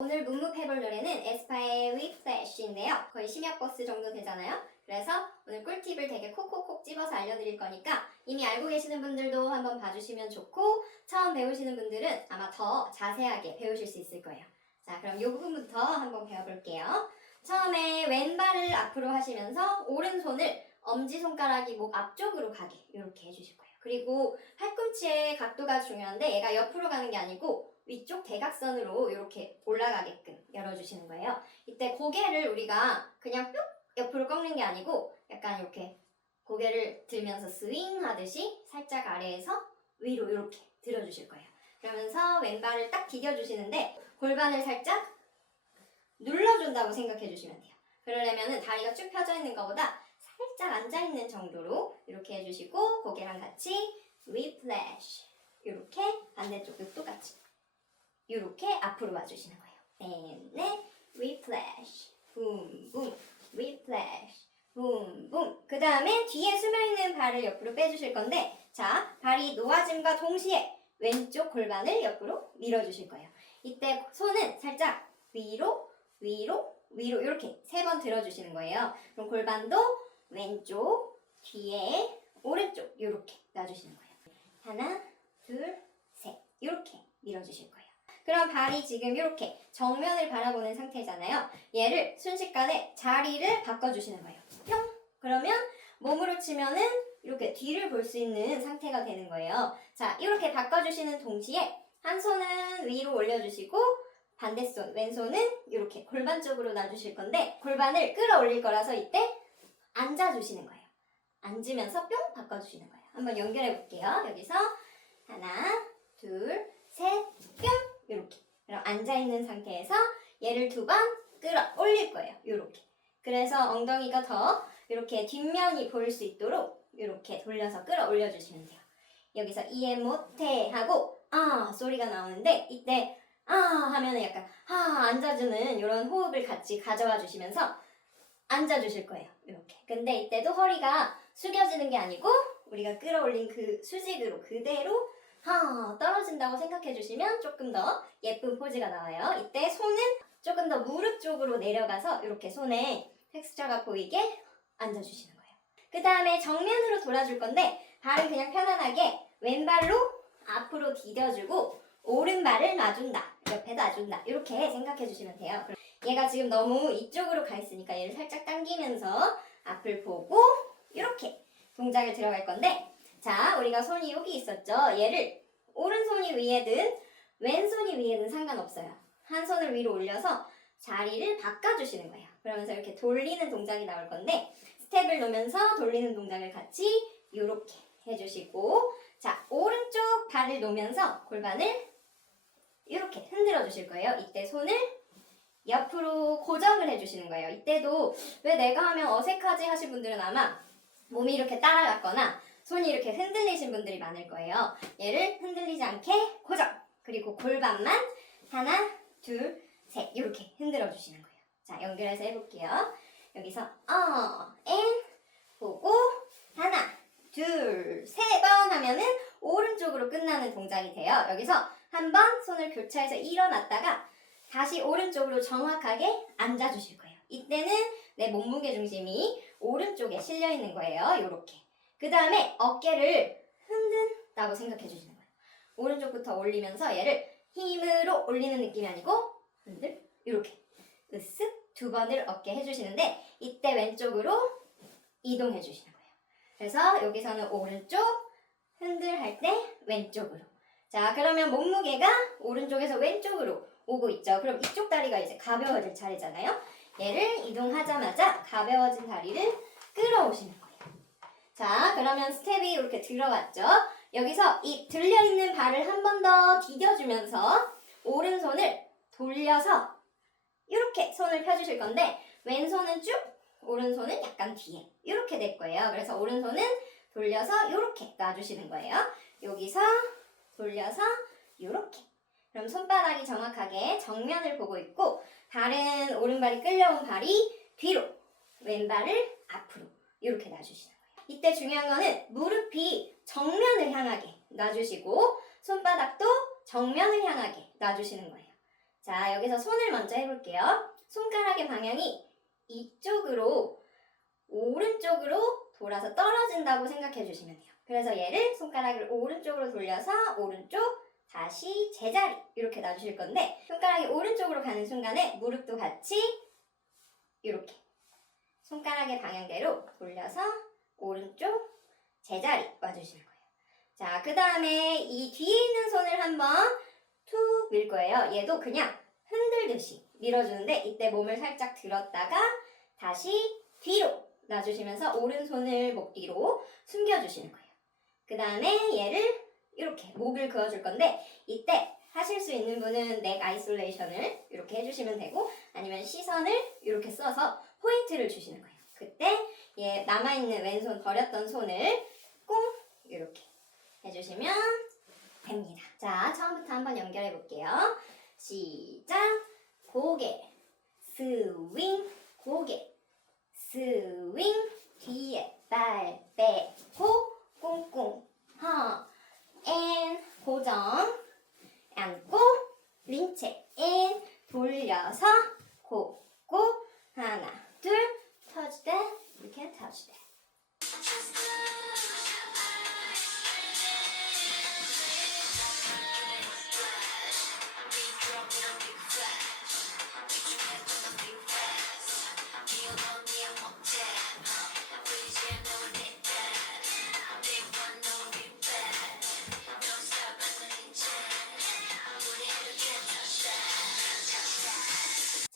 오늘 묵묵해볼 노래는 에스파의 위플래시인데요. 거의 심야버스 정도 되잖아요. 그래서 오늘 꿀팁을 되게 콕콕콕 집어서 알려드릴 거니까 이미 알고 계시는 분들도 한번 봐주시면 좋고 처음 배우시는 분들은 아마 더 자세하게 배우실 수 있을 거예요. 자, 그럼 이 부분부터 한번 배워볼게요. 처음에 왼발을 앞으로 하시면서 오른손을 엄지손가락이 목 앞쪽으로 가게 이렇게 해주실 거예요. 그리고 팔꿈치의 각도가 중요한데 얘가 옆으로 가는 게 아니고 위쪽 대각선으로 이렇게 올라가게끔 열어주시는 거예요. 이때 고개를 우리가 그냥 뿅 옆으로 꺾는 게 아니고 약간 이렇게 고개를 들면서 스윙 하듯이 살짝 아래에서 위로 이렇게 들어주실 거예요. 그러면서 왼발을 딱 디뎌주시는데 골반을 살짝 눌러준다고 생각해 주시면 돼요. 그러려면 다리가 쭉 펴져 있는 것보다 살짝 앉아있는 정도로 이렇게 해주시고 고개랑 같이 위플래시 이렇게 반대쪽도 똑같이 이렇게 앞으로 와주시는 거예요. 네, 위플래시 붐붐 위플래시 붐붐. 그 다음에 뒤에 숨어있는 발을 옆으로 빼주실 건데 자, 발이 놓아짐과 동시에 왼쪽 골반을 옆으로 밀어주실 거예요. 이때 손은 살짝 위로 위로 위로 이렇게 3번 들어주시는 거예요. 그럼 골반도 왼쪽 뒤에 오른쪽 이렇게 놔주시는 거예요. 하나 둘 셋 이렇게 밀어주실 거예요. 그럼 발이 지금 이렇게 정면을 바라보는 상태잖아요. 얘를 순식간에 자리를 바꿔주시는 거예요. 뿅! 그러면 몸으로 치면은 이렇게 뒤를 볼 수 있는 상태가 되는 거예요. 자, 이렇게 바꿔주시는 동시에 한 손은 위로 올려주시고 반대손, 왼손은 이렇게 골반 쪽으로 놔주실 건데 골반을 끌어올릴 거라서 이때 앉아주시는 거예요. 앉으면서 뿅! 바꿔주시는 거예요. 한번 연결해 볼게요. 여기서 하나, 둘, 셋, 뿅! 이렇게. 그럼 앉아있는 상태에서 얘를 2번 끌어올릴 거예요. 이렇게. 그래서 엉덩이가 더 이렇게 뒷면이 보일 수 있도록 이렇게 돌려서 끌어올려 주시면 돼요. 여기서 이해 못해 하고 소리가 나오는데 이때 하면은 약간 앉아주는 이런 호흡을 같이 가져와 주시면서 앉아주실 거예요. 이렇게. 근데 이때도 허리가 숙여지는 게 아니고 우리가 끌어올린 그 수직으로 그대로 떨어진다고 생각해 주시면 조금 더 예쁜 포즈가 나와요. 이때 손은 조금 더 무릎 쪽으로 내려가서 이렇게 손에 텍스처가 보이게 앉아주시는 거예요. 그 다음에 정면으로 돌아줄 건데 발은 그냥 편안하게 왼발로 앞으로 디뎌주고 오른발을 놔준다. 옆에 놔준다. 이렇게 생각해 주시면 돼요. 얘가 지금 너무 이쪽으로 가 있으니까 얘를 살짝 당기면서 앞을 보고 이렇게 동작을 들어갈 건데 자, 우리가 손이 여기 있었죠? 얘를 오른손이 위에든 왼손이 위에든 상관없어요. 한 손을 위로 올려서 자리를 바꿔주시는 거예요. 그러면서 이렇게 돌리는 동작이 나올 건데 스텝을 놓으면서 돌리는 동작을 같이 이렇게 해주시고 자, 오른쪽 발을 놓으면서 골반을 이렇게 흔들어 주실 거예요. 이때 손을 옆으로 고정을 해주시는 거예요. 이때도 왜 내가 하면 어색하지 하신 분들은 아마 몸이 이렇게 따라갔거나 손이 이렇게 흔들리신 분들이 많을 거예요. 얘를 흔들리지 않게 고정! 그리고 골반만 하나, 둘, 셋 이렇게 흔들어 주시는 거예요. 자, 연결해서 해볼게요. 여기서 보고 하나, 둘, 3번 하면은 오른쪽으로 끝나는 동작이 돼요. 여기서 한번 손을 교차해서 일어났다가 다시 오른쪽으로 정확하게 앉아주실 거예요. 이때는 내 몸무게 중심이 오른쪽에 실려 있는 거예요. 요렇게. 그 다음에 어깨를 흔든다고 생각해 주시는 거예요. 오른쪽부터 올리면서 얘를 힘으로 올리는 느낌이 아니고 흔들 이렇게 으쓱 2번을 어깨 해주시는데 이때 왼쪽으로 이동해 주시는 거예요. 그래서 여기서는 오른쪽 흔들 할 때 왼쪽으로. 자, 그러면 몸무게가 오른쪽에서 왼쪽으로 오고 있죠. 그럼 이쪽 다리가 이제 가벼워질 차례잖아요. 얘를 이동하자마자 가벼워진 다리를 끌어오시는 거예요. 자, 그러면 스텝이 이렇게 들어갔죠. 여기서 이 들려있는 발을 한 번 더 디뎌주면서 오른손을 돌려서 이렇게 손을 펴주실 건데 왼손은 쭉, 오른손은 약간 뒤에 이렇게 될 거예요. 그래서 오른손은 돌려서 이렇게 놔주시는 거예요. 여기서 돌려서 이렇게. 그럼 손바닥이 정확하게 정면을 보고 있고 다른 오른발이 끌려온 발이 뒤로, 왼발을 앞으로 이렇게 놔주시는 거예요. 이때 중요한 거는 무릎이 정면을 향하게 놔주시고 손바닥도 정면을 향하게 놔주시는 거예요. 자, 여기서 손을 먼저 해볼게요. 손가락의 방향이 이쪽으로 오른쪽으로 돌아서 떨어진다고 생각해 주시면 돼요. 그래서 얘를 손가락을 오른쪽으로 돌려서 오른쪽 다시 제자리 이렇게 놔주실 건데 손가락이 오른쪽으로 가는 순간에 무릎도 같이 이렇게 손가락의 방향대로 돌려서 오른쪽 제자리 놔주실 거예요. 자, 그 다음에 이 뒤에 있는 손을 한번 툭 밀 거예요. 얘도 그냥 흔들듯이 밀어주는데 이때 몸을 살짝 들었다가 다시 뒤로 놔주시면서 오른손을 목 뒤로 숨겨주시는 거예요. 그 다음에 얘를 이렇게 목을 그어줄 건데 이때 하실 수 있는 분은 넥 아이솔레이션을 이렇게 해주시면 되고 아니면 시선을 이렇게 써서 포인트를 주시는 거예요. 그때 얘 남아있는 왼손 버렸던 손을 꽁 이렇게 해주시면 됩니다. 자, 처음부터 한번 연결해 볼게요. 시작! 고개 스윙 고개 스윙 뒤에 발 빼고 꽁꽁 앤 고정 앉고 린체 앤 돌려서 고고 하나 둘 touch that you can touch that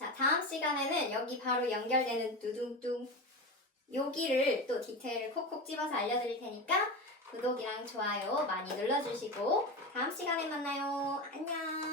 자, 다음 시간에는 여기 바로 연결되는 두둥둥 여기를 또 디테일을 콕콕 집어서 알려드릴 테니까 구독이랑 좋아요 많이 눌러주시고 다음 시간에 만나요. 안녕.